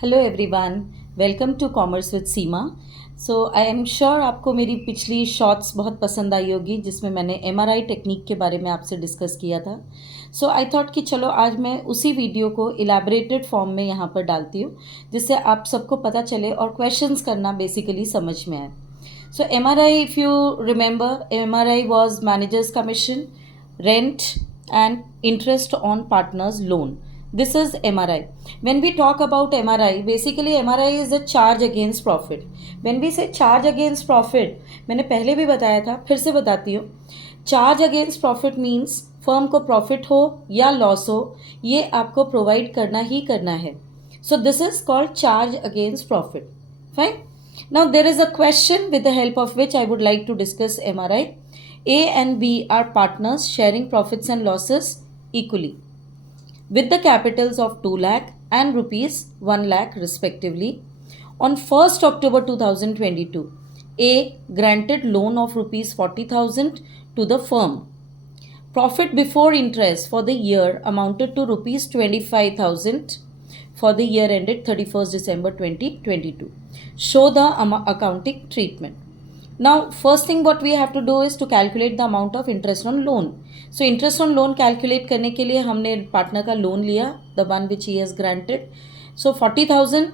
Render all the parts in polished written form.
Hello everyone, welcome to commerce with Seema. So I am sure आपको मेरी पिछली shorts बहुत पसंद आई होगी जिसमें मैंने एमआरआई टेक्निक के बारे में आपसे डिस्कस किया था। सो आई थॉट कि चलो आज मैं उसी वीडियो को इलैबोरेटेड फॉर्म में यहाँ पर डालती हूँ जिससे आप सबको पता चले और क्वेश्चंस करना बेसिकली समझ में आए। So MRI, if you remember, MRI was managers commission, rent and interest on partners loan. This is MRI. When we talk about MRI, basically MRI is a charge against profit. When we say charge against profit, मैंने पहले भी बताया था, फिर से बताती हूँ। Charge against profit means firm को प्रॉफिट हो या लॉस हो, ये आपको प्रोवाइड करना ही करना है। So this is called charge against profit. Fine. Now there is a question with the help of which I would like to discuss MRI. A and B are partners sharing profits and losses equally with the capitals of 2 lakh and rupees 1 lakh respectively. On 1st October 2022, A granted loan of rupees 40,000 to the firm. Profit before interest for the year amounted to rupees 25,000 for the year ended 31st December 2022. Show the accounting treatment. Now, first thing what we have to do is to calculate the amount of interest on loan. So, interest on loan calculate करने के लिए हमने partner का loan लिया, the one which he has granted. So, 40,000,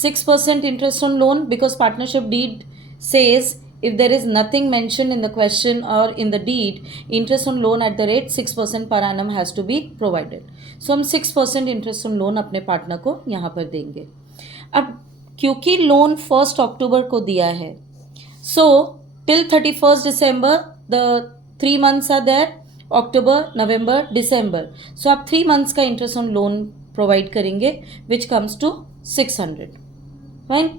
6% interest on loan because partnership deed says if there is nothing mentioned in the question or in the deed, interest on loan at the rate 6% per annum has to be provided. So, हम 6% interest on loan अपने partner को यहाँ पर देंगे। अब क्योंकि loan 1 अक्टूबर को दिया है, so till 31st December the 3 months are there, October, November, December. So आप 3 months का interest on loan provide करेंगे which comes to 600. Fine.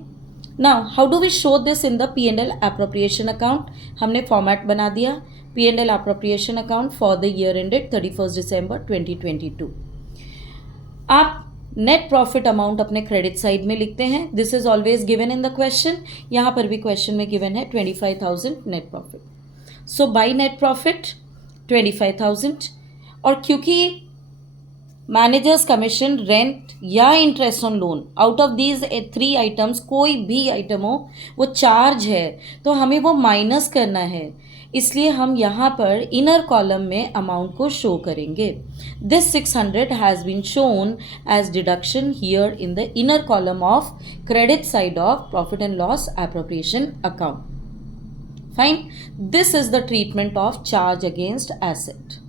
Now how do we show this in the P&L appropriation account? हमने format बना दिया, P&L appropriation account for the year ended 31st December 2022. आप net profit amount अपने credit side में लिखते हैं। This is always given in the question. यहाँ पर भी क्वेश्चन में गिवन है 25,000 net profit. So by net profit 25,000। और क्योंकि मैनेजर्स कमीशन, रेंट या interest on loan, out of these 3 items कोई भी आइटम हो वो चार्ज है, तो हमें वो माइनस करना है। इसलिए हम यहाँ पर इनर कॉलम में अमाउंट को शो करेंगे। This 600 has been shown as deduction here in the inner column of credit side of profit and loss appropriation account. Fine. This is the treatment of charge against asset.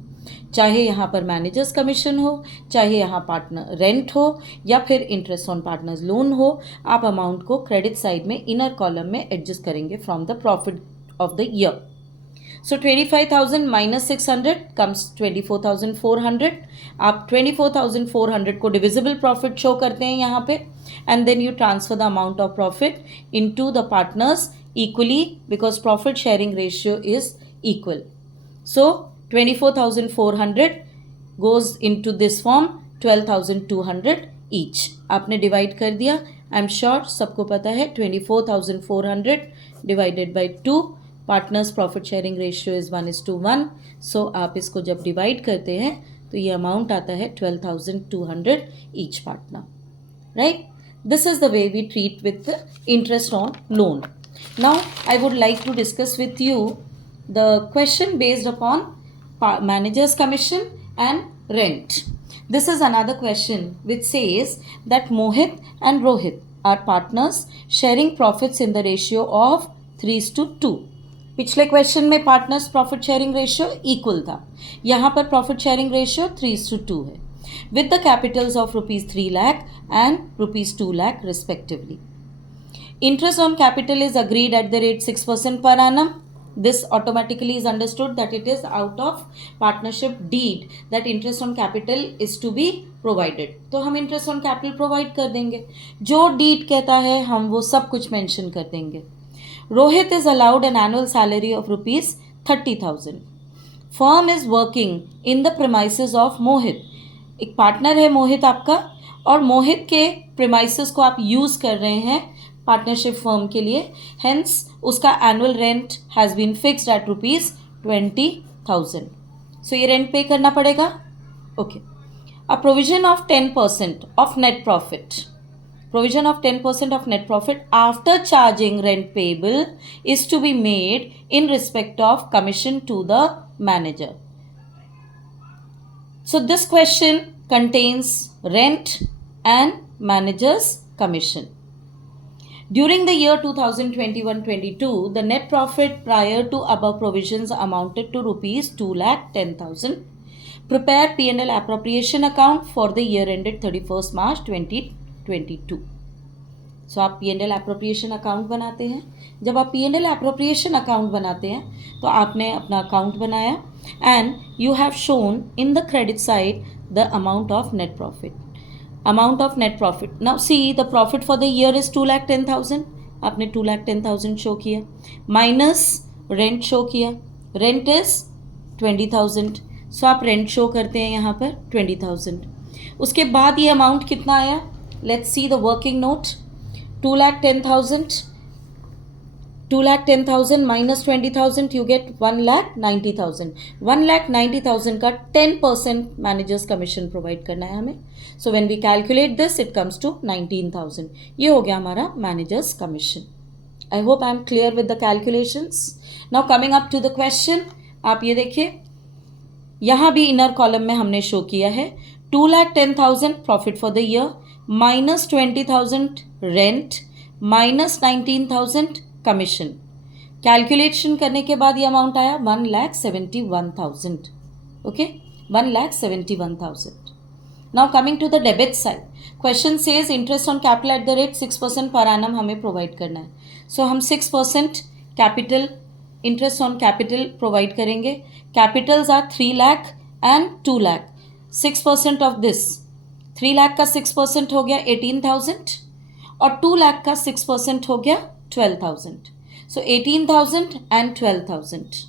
चाहे यहाँ पर managers commission हो, चाहे यहाँ partner rent हो, या फिर interest on partners loan हो, आप अमाउंट को क्रेडिट साइड में इनर कॉलम में एडजस्ट करेंगे from the profit of the year. So 25,000 minus 600 comes 24,400. आप 24,400 को डिविजिबल प्रॉफिट शो करते हैं यहाँ पे, and then you transfer the amount of profit into the partners equally because profit sharing ratio is equal. So 24,400 goes into this form 12,200 each. आपने divide कर दिया। I am sure सबको पता है 24,400 divided by 2, partners profit sharing ratio is 1:1। So आप इसको जब divide करते हैं तो ये अमाउंट आता है 12,200 each partner, right. This is the way we treat with interest on loan. Now I would like to discuss with you the question based upon managers commission and rent. This is another question which says that Mohit and Rohit are partners sharing profits in the ratio of 3:2। पिछले question में partners profit sharing ratio equal था, यहाँ पर profit sharing ratio 3:2 है, with the Capitals of rupees 3 lakh and rupees 2 lakh respectively. Interest on capital is agreed at the rate 6% per annum. This automatically is understood that it is out of partnership deed that interest on capital is to be provided. तो हम interest on capital provide कर देंगे, जो deed कहता है हम वो सब कुछ मेंशन कर देंगे। Rohit is allowed an annual salary of rupees 30,000. Firm is working in the premises of Mohit. एक पार्टनर है मोहित आपका, और मोहित के प्रेमाइसेस को आप यूज़ कर रहे हैं पार्टनरशिप फर्म के लिए, हेंस उसका annual rent has been fixed at rupees 20,000। So ये रेंट पे करना पड़ेगा। Okay. A provision of 10% of net profit Provision of 10% of net profit after charging rent payable is to be made in respect of commission to the manager. So this question contains rent and manager's commission. During the year 2021-22, the net profit prior to above provisions amounted to rupees 2,10,000. Prepare P&L appropriation account for the year ended 31st March 2022. सो आप P&L appropriation account बनाते हैं. जब आप P&L appropriation account बनाते हैं तो आपने अपना अकाउंट बनाया and you have shown in the credit side the amount of net profit. Amount of net profit, now see the profit for the year is 2,10,000. आपने 2,10,000 शो किया, माइनस रेंट शो किया. Rent is 20,000. सो आप rent show करते हैं यहाँ पर 20,000. उसके बाद ये अमाउंट कितना आया? Let's see the working note. 2,10,000 minus 20,000 you get 1,90,000. 1,90,000 का 10% मैनेजर्स कमीशन प्रोवाइड करना है हमें. So when we calculate this it comes to 19,000. ये हो गया हमारा managers commission. I hope I am clear with the calculations. Now coming up to the question, आप ये देखिए यहाँ भी इनर कॉलम में हमने शो किया है 2,10,000 profit for the year minus 20,000 rent minus 19,000 commission. Calculation करने के बाद ये अमाउंट आया 1,71,000. Okay, 1,71,000. Now coming to the debit side, question says interest on capital at the rate 6% per annum हमें प्रोवाइड करना है. सो हम 6% capital interest on capital provide करेंगे. Capitals are 3 lakh and 2 lakh. 6% of this, 3 lakh का 6% हो गया 18,000 और 2 लाख का 6% हो गया 12,000. So 18,000 and 12,000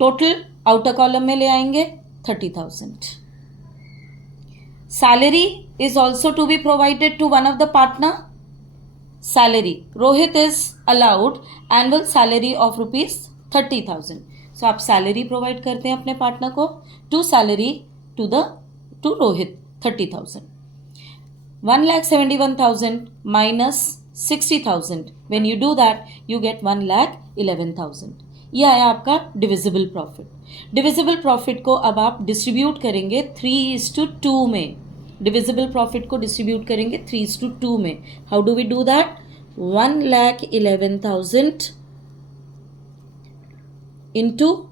total outer column में ले आएंगे 30,000. Salary is also to be provided to one of the partner. Salary, Rohit is allowed annual salary of rupees 30,000. So आप सैलरी प्रोवाइड करते हैं अपने पार्टनर को to salary to Rohit 30,000. 1,71,000 minus 60,000. When you do that, you get 1,11,000. ये आया आपका divisible profit. Divisible profit को अब आप डिस्ट्रीब्यूट करेंगे 3:2 में. डिविजिबल प्रॉफिट को डिस्ट्रीब्यूट करेंगे 3:2 में. How do we do that? 1,11,000 into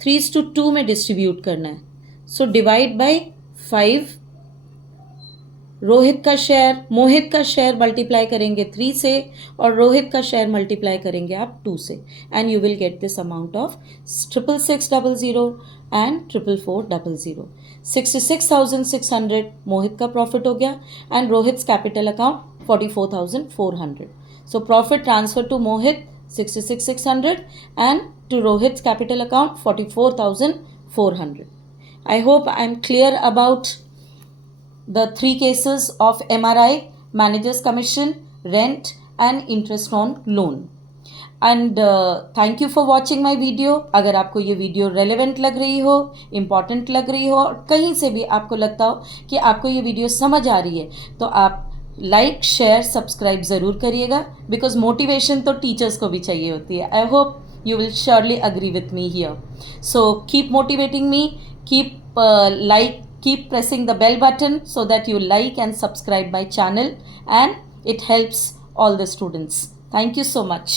3:2 में डिस्ट्रीब्यूट करना है. So divide by 5. रोहित का शेयर, मोहित का शेयर मल्टीप्लाई करेंगे 3 से और रोहित का शेयर मल्टीप्लाई करेंगे आप 2 से and you will get this amount of 66,600 and 44,400. 66,600 Mohit का प्रॉफिट हो गया and Rohit capital account 44,400. So profit transfer to Mohit 66,600 and to Rohit capital account 44,400. I hope I am clear about the 3 cases of MRI, manager's commission, rent and interest on loan. And thank you for watching my video. अगर आपको ये video relevant लग रही हो, important लग रही हो और कहीं से भी आपको लगता हो कि आपको ये वीडियो समझ आ रही है तो आप लाइक, शेयर, सब्सक्राइब ज़रूर करिएगा बिकॉज मोटिवेशन तो टीचर्स को भी चाहिए होती है. I hope you will surely agree with me here. So keep motivating me, keep pressing the bell button so that you like and subscribe my channel and it helps all the students. Thank you so much.